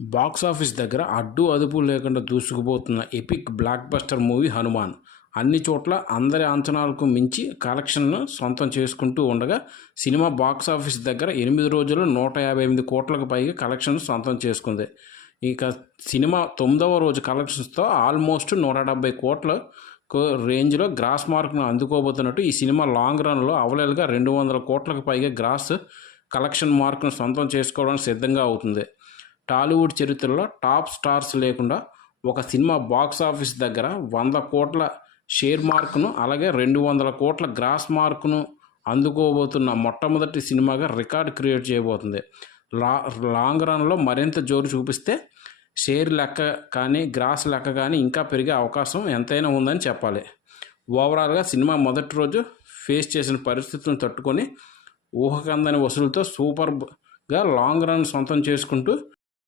Box office దగ్గర అడ్డు అదుపు లేకుండా దూసుకుపోతున్న epic blockbuster movie Hanuman అన్ని చోట్ల అందరి అంచనాలకు మించి కలెక్షన్ను సొంతం చేసుకుంటూ ఉండగా సినిమా బాక్స్ ఆఫీస్ దగ్గర 8 రోజుల్లో 158 కోట్లకు పైగా కలెక్షన్ సొంతం చేసుకుంది. ఇక సినిమా 9వ రోజు కలెక్షన్స్తో ఆల్మోస్ట్ 170 కోట్ల రేంజ్లో గ్రాస్ మార్క్ను అందుకోబోతున్నట్టు ఈ సినిమా లాంగ్ రన్లో అవలేలుగా 200 కోట్లకు పైగా గ్రాస్ కలెక్షన్ మార్క్ను సొంతం చేసుకోవడానికి సిద్ధంగా అవుతుంది. టాలీవుడ్ చరిత్రలో టాప్ స్టార్స్ లేకుండా ఒక సినిమా బాక్స్ ఆఫీస్ దగ్గర 100 కోట్ల షేర్ మార్కును అలాగే 200 కోట్ల గ్రాస్ మార్కును అందుకోబోతున్న మొట్టమొదటి సినిమాగా రికార్డ్ క్రియేట్ చేయబోతుంది. లాంగ్ రన్లో మరింత జోరు చూపిస్తే షేర్ లెక్క కానీ గ్రాస్ లెక్క కానీ ఇంకా పెరిగే అవకాశం ఎంతైనా ఉందని చెప్పాలి. ఓవరాల్గా సినిమా మొదటి రోజు ఫేస్ చేసిన పరిస్థితులను తట్టుకొని ఊహకందని వసూలుతో సూపర్గా లాంగ్ రన్ సొంతం చేసుకుంటూ